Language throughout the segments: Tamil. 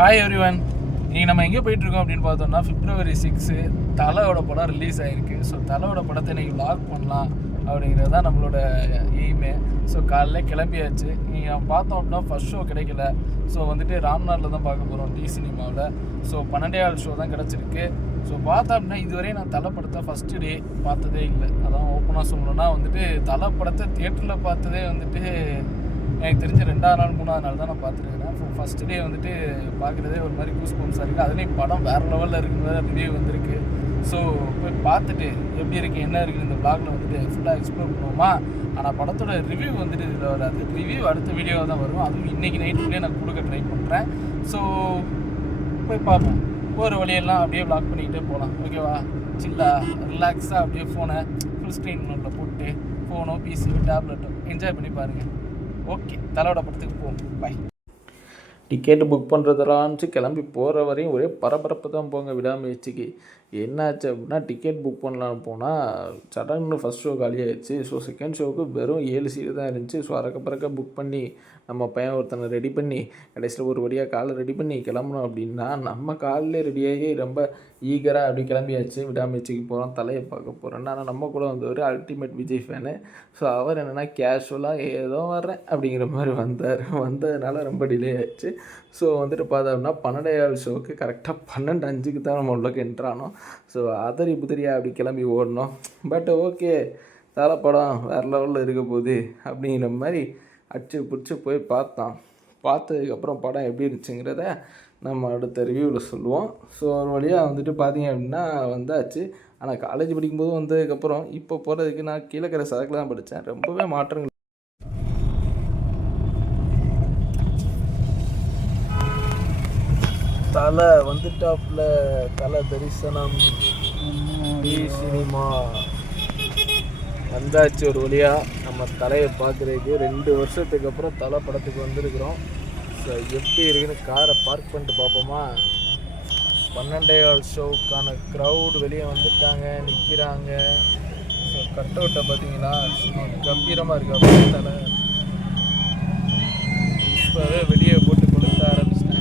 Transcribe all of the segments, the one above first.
Hi everyone. இன்றைக்கி நம்ம எங்கே போயிட்டுருக்கோம் அப்படின்னு பார்த்தோம்னா February 6 தலையோட படம் ரிலீஸ் ஆகிருக்கு. ஸோ தலையோட படத்தை இன்றைக்கி vlog பண்ணலாம் அப்படிங்கிறது தான் நம்மளோட எய்மே. ஸோ காலையில் கிளம்பியாச்சு. நீங்கள் பார்த்தோம் அப்படின்னா ஃபஸ்ட் ஷோ கிடைக்கல. ஸோ வந்துட்டு ராம்நாட்டில் தான் பார்க்க போகிறோம் டி சினிமாவில். ஸோ 12 ஷோ தான் கிடச்சிருக்கு. ஸோ பார்த்தோம் அப்படின்னா இதுவரை நான் தலை படத்தை ஃபஸ்ட்டு டே பார்த்ததே இல்லை. அதான் ஓப்பனாக சொல்லணும்னா வந்துட்டு தலை படத்தை தியேட்டரில் பார்த்ததே வந்துட்டு எனக்கு தெரிஞ்ச 2ஆவது நாள் 3ஆவது நாள் தான் நான் பார்த்துருக்கிறேன். ஃபஸ்ட்டு டே வந்துட்டு பார்க்குறதே ஒரு மாதிரி கூஸ் பம்ப்ஸாக இருக்குது. அதுலேயும் படம் வேறு லெவலில் இருக்கும்போது ரிவ்யூ வந்திருக்கு. ஸோ போய் பார்த்துட்டு எப்படி இருக்குது என்ன இருக்குது இந்த vlogல வந்துட்டு ஃபுல்லாக எக்ஸ்ப்ளோர் பண்ணுவோமா. ஆனால் படத்தோட ரிவ்யூ வந்துட்டு இதில் வராது. ரிவ்யூ அடுத்த வீடியோவாக தான் வரும். அதுவும் இன்றைக்கி நைட்டுக்குள்ளேயே நான் கொடுக்க ட்ரை பண்ணுறேன். ஸோ போய் பார்ப்போம். போகிற வழியெல்லாம் அப்படியே vlog பண்ணிக்கிட்டே போகலாம். ஓகேவா? சில்லாக ரிலாக்ஸாக அப்படியே ஃபோனை ஃபுல் ஸ்க்ரீன் மோட்டில் போட்டு ஃபோனோ பிசியோ டேப்லெட்டோ என்ஜாய் பண்ணி பாருங்கள். ஓகே, தலையோட படத்துக்கு போவோம். பாய். டிக்கெட்டு புக் பண்ணுறதெல்லாம் ஆரம்பிச்சு கிளம்பி போகிற வரையும் ஒரே பரபரப்பு தான் போங்க விடாமுயற்சிக்கு. என்னாச்சு அப்படின்னா டிக்கெட் புக் பண்ணலான்னு போனால் சடன்னு ஃபஸ்ட் ஷோ காலியாகிடுச்சு. ஸோ செகண்ட் ஷோவுக்கு வெறும் 7 சீட்டு தான் இருந்துச்சு. ஸோ அறக்க புக் பண்ணி நம்ம பையன் ஒருத்தனை ரெடி பண்ணி கடைசியில் ஒரு வழியாக காலை ரெடி பண்ணி கிளம்புனோம் அப்படின்னா நம்ம காலில் ரெடியாகி ரொம்ப ஈகராக அப்படி கிளம்பியாச்சு. விடாமுயற்சிக்கு போகிறோம், தலையை பார்க்க போகிறோம். ஆனால் நம்ம கூட வந்து ஒரு அல்டிமேட் விஜய் ஃபேனு. ஸோ அவர் என்னென்னா கேஷுவலாக ஏதோ வர்றேன் அப்படிங்கிற மாதிரி வந்ததுனால ரொம்ப டிலே ஆகிடுச்சு. ஸோ வந்துட்டு பார்த்தோம்னா 12 ஷோவுக்கு கரெக்டாக 12:05 தான் நம்ம உள்ளக்கு என்ட்ரானோம். ஸோ அதறி புதிரியாக அப்படி கிளம்பி ஓடணும். பட் ஓகே, தலை படம் வேறு லெவலில் இருக்க போகுது அப்படிங்கிற மாதிரி அடிச்சு பிடிச்சி போய் பார்த்ததுக்கப்புறம் படம் எப்படி இருந்துச்சுங்கிறத நம்ம அடுத்த ரிவ்யூவில் சொல்லுவோம். ஸோ ஒரு வழியாக வந்துட்டு பார்த்தீங்க அப்படின்னா வந்தாச்சு. ஆனால் காலேஜ் படிக்கும்போது வந்ததுக்கப்புறம் இப்போ போகிறதுக்கு நான் கீழக்கரை சரக்கில் தான் படித்தேன். ரொம்பவே மாற்றங்கள். தலை வந்துட்டாப்புல. தலை தரிசனம் டி சினிமா வந்தாச்சு. ஒரு வழியாக நம்ம தலையை பார்க்குறதுக்கு 2 வருஷத்துக்கு அப்புறம் தலை படத்துக்கு வந்திருக்கிறோம். ஸோ எப்படி இருக்குன்னு காரை பார்க் பண்ணிட்டு பார்ப்போமா. 12 ஷோவுக்கான க்ரௌடு வெளியே வந்துட்டாங்க, நிற்கிறாங்க. ஸோ கட் அவுட்டை பார்த்தீங்களா, சும்மா கம்பீரமாக இருக்கு. அப்படியே தலை இப்போவே வெளியே போட்டு கொளுத்த ஆரம்பிச்சிட்டாங்க.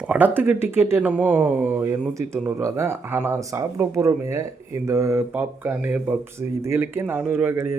படத்துக்கு டிக்கெட் என்னமோ 890 தான். ஆனால் சாப்பிட போகிறோமே இந்த பாப்கார்னு பப்ஸு இதுகளுக்கே 400 கிடையாது.